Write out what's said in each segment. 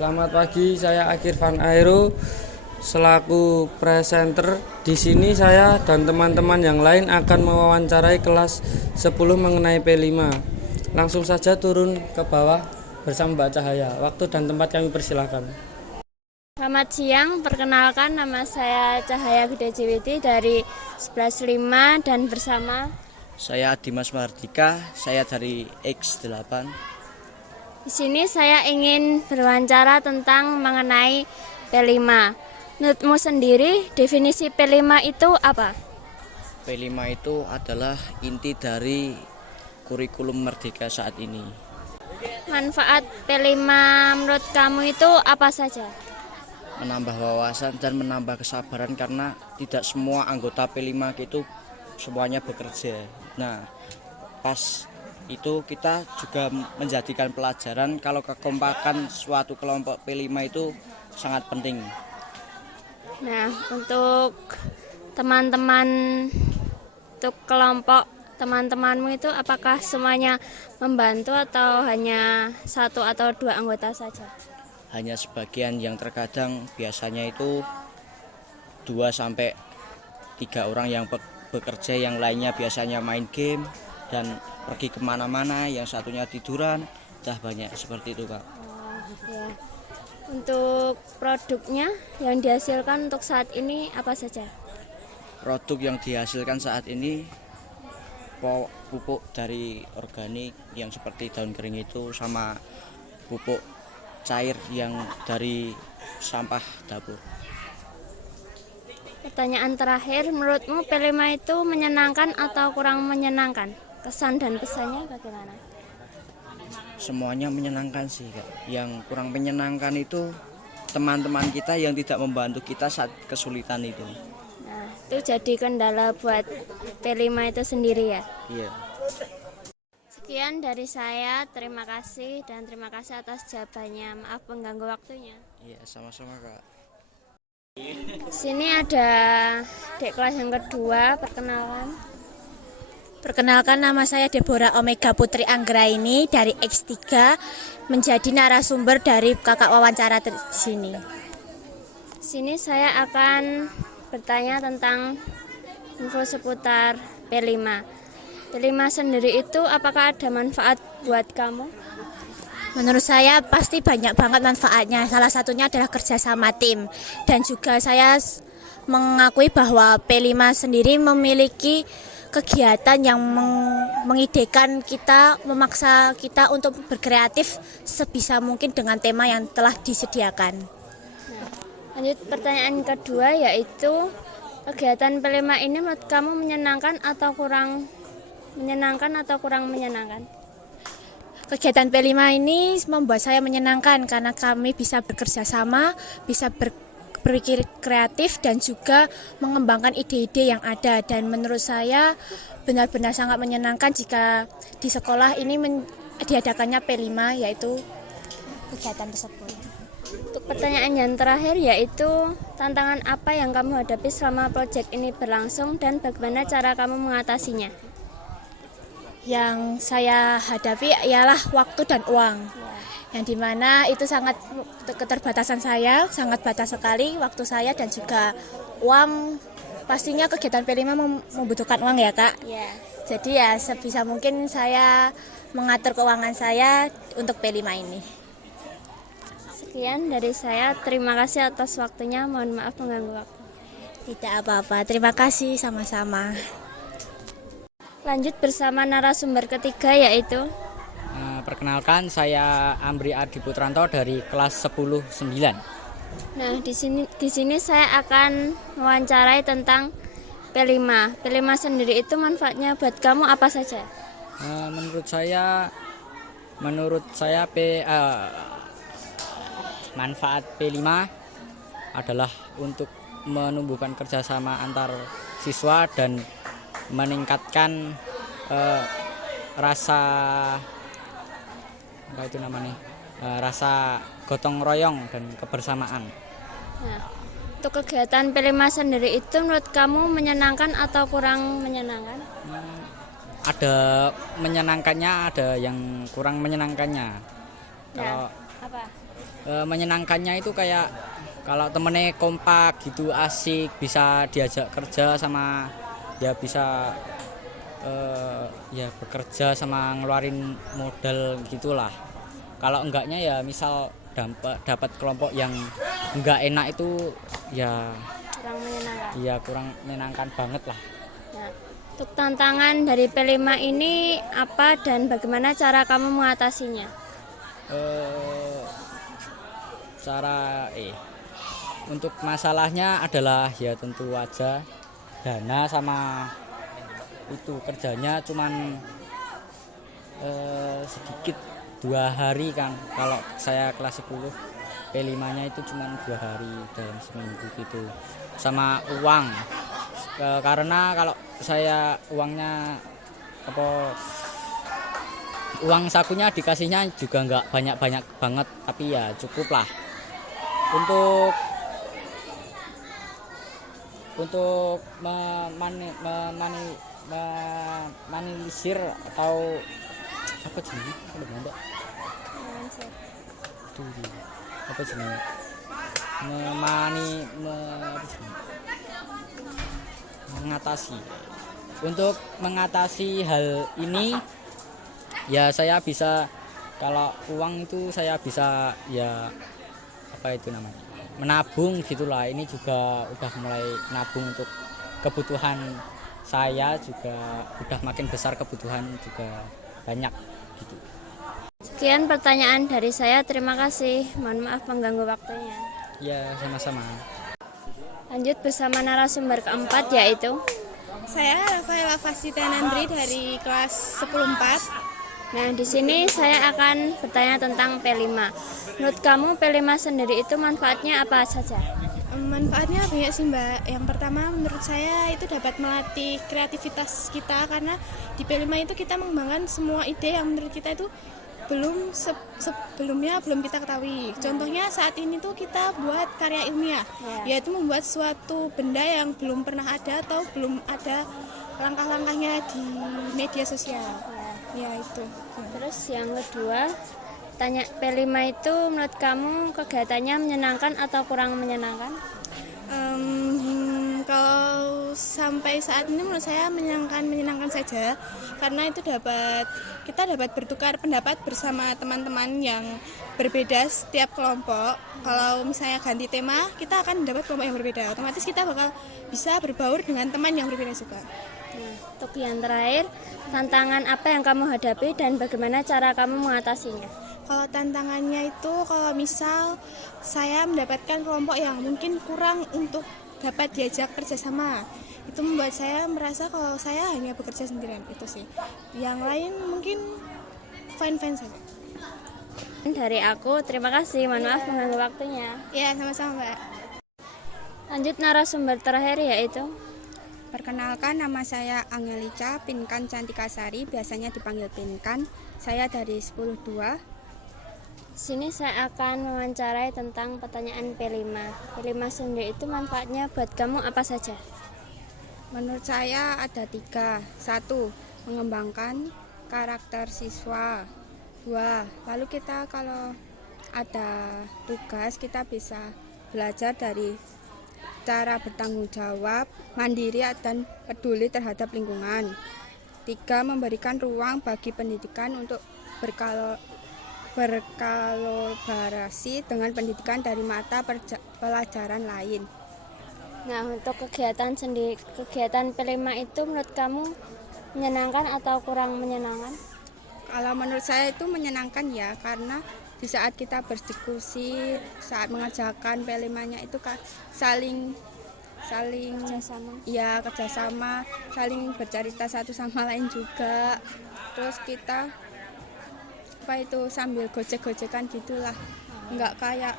Selamat pagi, saya Akirvan Aero selaku presenter. Di sini saya dan teman-teman yang lain akan mewawancarai kelas 10 mengenai P5. Langsung saja turun ke bawah bersama Mbak Cahaya. Waktu dan tempat kami persilakan. Selamat siang, perkenalkan nama saya Cahaya Gede Jiwiti dari 11.5 dan bersama Saya Dimas Mahardika, saya dari X8. di sini saya ingin berwawancara tentang mengenai P5. Menurutmu sendiri definisi P5 itu apa? P5 itu adalah inti dari kurikulum Merdeka saat ini. Manfaat P5 menurut kamu itu apa saja? Menambah wawasan dan menambah kesabaran karena tidak semua anggota P5 itu semuanya bekerja. Nah, pas itu kita juga menjadikan pelajaran kalau kekompakan suatu kelompok P5 itu sangat penting. Nah, untuk teman-teman, untuk kelompok teman-temanmu itu apakah semuanya membantu atau hanya satu atau dua anggota saja? Hanya sebagian yang terkadang biasanya itu 2 sampai 3 orang yang bekerja, yang lainnya biasanya main game dan pergi kemana-mana, yang satunya tiduran, dah banyak seperti itu, Kak. Ya. Untuk produknya yang dihasilkan untuk saat ini apa saja? Produk yang dihasilkan saat ini pupuk dari organik yang seperti daun kering itu, sama pupuk cair yang dari sampah dapur. Pertanyaan terakhir, menurutmu P5 itu menyenangkan atau kurang menyenangkan? Kesan dan pesannya bagaimana? Semuanya menyenangkan sih, Kak. Yang kurang menyenangkan itu teman-teman kita yang tidak membantu kita saat kesulitan itu. Nah, itu jadi kendala buat P5 itu sendiri ya? Iya. Sekian dari saya, terima kasih dan terima kasih atas jawabannya. Maaf mengganggu waktunya. Iya, sama-sama, Kak. Sini ada adik kelas yang kedua, perkenalan. Perkenalkan, nama saya Deborah Omega Putri Anggraini dari X3, menjadi narasumber dari kakak wawancara di sini. Sini saya akan bertanya tentang info seputar P5. P5 sendiri itu apakah ada manfaat buat kamu? Menurut saya pasti banyak banget manfaatnya. Salah satunya adalah kerjasama tim. Dan juga saya mengakui bahwa P5 sendiri memiliki kegiatan yang mengidekan kita, memaksa kita untuk berkreatif sebisa mungkin dengan tema yang telah disediakan. Lanjut pertanyaan kedua, yaitu kegiatan P5 ini menurut kamu menyenangkan atau kurang menyenangkan? Kegiatan P5 ini membuat saya menyenangkan karena kami bisa bekerja sama, bisa berpikir kreatif dan juga mengembangkan ide-ide yang ada. Dan menurut saya benar-benar sangat menyenangkan jika di sekolah ini diadakannya P5, yaitu kegiatan tersebut. Untuk pertanyaan yang terakhir, yaitu tantangan apa yang kamu hadapi selama proyek ini berlangsung dan bagaimana cara kamu mengatasinya? Yang saya hadapi ialah waktu dan uang, yang dimana itu sangat keterbatasan saya, sangat batas sekali waktu saya dan juga uang. Pastinya kegiatan P5 membutuhkan uang ya, Kak. Ya. Jadi ya sebisa mungkin saya mengatur keuangan saya untuk P5 ini. Sekian dari saya, terima kasih atas waktunya, mohon maaf mengganggu waktu. Tidak apa-apa, terima kasih, sama-sama. Lanjut bersama narasumber ketiga, yaitu Perkenalkan, saya Amri Adi Putranto dari kelas 10-9. Nah, di sini saya akan mewawancarai tentang P5. P5 sendiri itu manfaatnya buat kamu apa saja? Menurut saya manfaat P5 adalah untuk menumbuhkan kerjasama antar siswa dan meningkatkan rasa gotong royong dan kebersamaan. Nah, untuk kegiatan P5 sendiri itu menurut kamu menyenangkan atau kurang menyenangkan? Ada menyenangkannya, ada yang kurang menyenangkannya. Nah, apa? menyenangkannya itu kayak kalau temennya kompak gitu, asik, bisa diajak kerja sama ya bisa ya bekerja sama ngeluarin modal gitulah. Kalau enggaknya ya misal dapat kelompok yang enggak enak itu ya Kurang menyenangkan. ya kurang menyenangkan banget lah. Nah, untuk tantangan dari P5 ini apa dan bagaimana cara kamu mengatasinya? Eh, cara untuk masalahnya adalah ya tentu aja dana sama itu kerjanya cuman sedikit 2 hari kan. Kalau saya kelas 10 P5 nya itu cuman 2 hari dalam seminggu gitu, sama uang. Karena kalau saya uangnya uang sakunya dikasihnya juga nggak banyak-banyak banget, tapi ya cukup lah untuk meminimalisir atau apa jenis apa jenis mengatasi. Untuk mengatasi hal ini ya saya bisa, kalau uang itu saya bisa ya apa itu namanya, menabung gitulah. Ini juga udah mulai nabung untuk kebutuhan saya, juga udah makin besar kebutuhan juga banyak gitu. Sekian pertanyaan dari saya. Terima kasih. Mohon maaf mengganggu waktunya. Ya sama-sama. Lanjut bersama narasumber keempat yaitu Saya Rafaela Fasitenandri dari kelas 10-4. Nah, di sini saya akan bertanya tentang P5. Menurut kamu P5 sendiri itu manfaatnya apa saja? Manfaatnya banyak sih Mbak. Yang pertama menurut saya itu dapat melatih kreativitas kita, karena di P5 itu kita mengembangkan semua ide yang menurut kita itu sebelumnya belum kita ketahui. Contohnya saat ini tuh kita buat karya ilmiah, yaitu membuat suatu benda yang belum pernah ada atau belum ada langkah-langkahnya di media sosial. Ya itu. Terus yang kedua, tanya P5 itu menurut kamu kegiatannya menyenangkan atau kurang menyenangkan? Kalau sampai saat ini menurut saya menyenangkan saja, karena itu kita dapat bertukar pendapat bersama teman-teman yang berbeda setiap kelompok. Kalau misalnya ganti tema, kita akan mendapat kelompok yang berbeda, otomatis kita bakal bisa berbaur dengan teman yang berbeda juga. Nah, untuk yang terakhir, tantangan apa yang kamu hadapi dan bagaimana cara kamu mengatasinya? Kalau tantangannya itu, kalau misal saya mendapatkan kelompok yang mungkin kurang untuk dapat diajak kerjasama, itu membuat saya merasa kalau saya hanya bekerja sendirian, itu sih. Yang lain mungkin fine-fine saja. Dari aku, terima kasih. Mohon maaf mengganggu waktunya. Ya, sama-sama Mbak. Lanjut narasumber terakhir yaitu Perkenalkan, nama saya Angelica Pinkan Cantikasari, biasanya dipanggil Pinkan. Saya dari 10-2. sini saya akan mewawancarai tentang pertanyaan P5. P5 sendiri itu manfaatnya buat kamu apa saja? Menurut saya ada 3. 1. Mengembangkan karakter siswa. 2. Lalu kita kalau ada tugas, kita bisa belajar dari cara bertanggung jawab, mandiri dan peduli terhadap lingkungan. 3. Memberikan ruang bagi pendidikan untuk berkolaborasi dengan pendidikan dari mata pelajaran lain. Nah, untuk kegiatan P5 itu menurut kamu menyenangkan atau kurang menyenangkan? Kalau menurut saya itu menyenangkan ya, karena di saat kita berdiskusi, saat mengerjakan P5-nya itu saling kerjasama, saling bercerita satu sama lain juga. Terus kita sambil gojek-gojekan gitulah, nggak kayak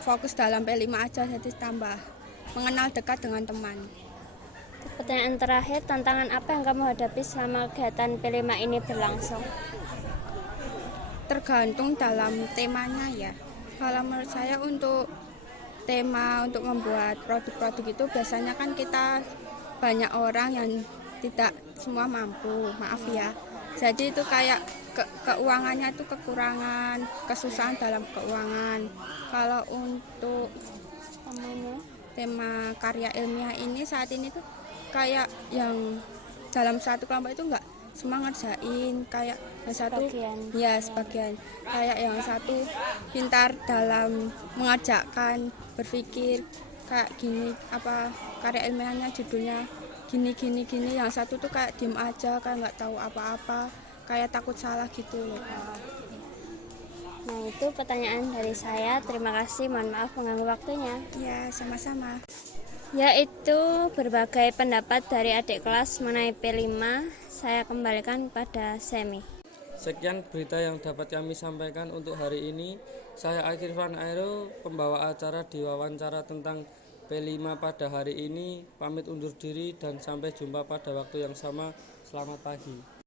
fokus dalam P5 aja, jadi tambah mengenal dekat dengan teman. Pertanyaan terakhir, tantangan apa yang kamu hadapi selama kegiatan P5 ini berlangsung? Tergantung dalam temanya ya. Kalau menurut saya untuk tema untuk membuat produk-produk itu biasanya kan kita banyak orang yang tidak semua mampu, maaf ya. Jadi itu kayak keuangannya itu kekurangan, kesusahan dalam keuangan. Kalau untuk tema karya ilmiah ini saat ini tuh kayak yang dalam satu kelompok itu enggak semua ngerjain, kayak yang satu sebagian kayak yang satu pintar dalam mengajarkan berpikir kayak gini, apa karya ilmiahnya judulnya gini, yang satu tuh kayak diem aja, kayak nggak tahu apa-apa, kayak takut salah gitu loh. Nah, itu pertanyaan dari saya. Terima kasih, mohon maaf mengganggu waktunya. Ya, sama-sama. Yaitu berbagai pendapat dari adik kelas mengenai P5. Saya kembalikan kepada Semi. Sekian berita yang dapat kami sampaikan untuk hari ini. Saya Akirfan Aero, pembawa acara di wawancara tentang P5 pada hari ini. Pamit undur diri dan sampai jumpa pada waktu yang sama. Selamat pagi.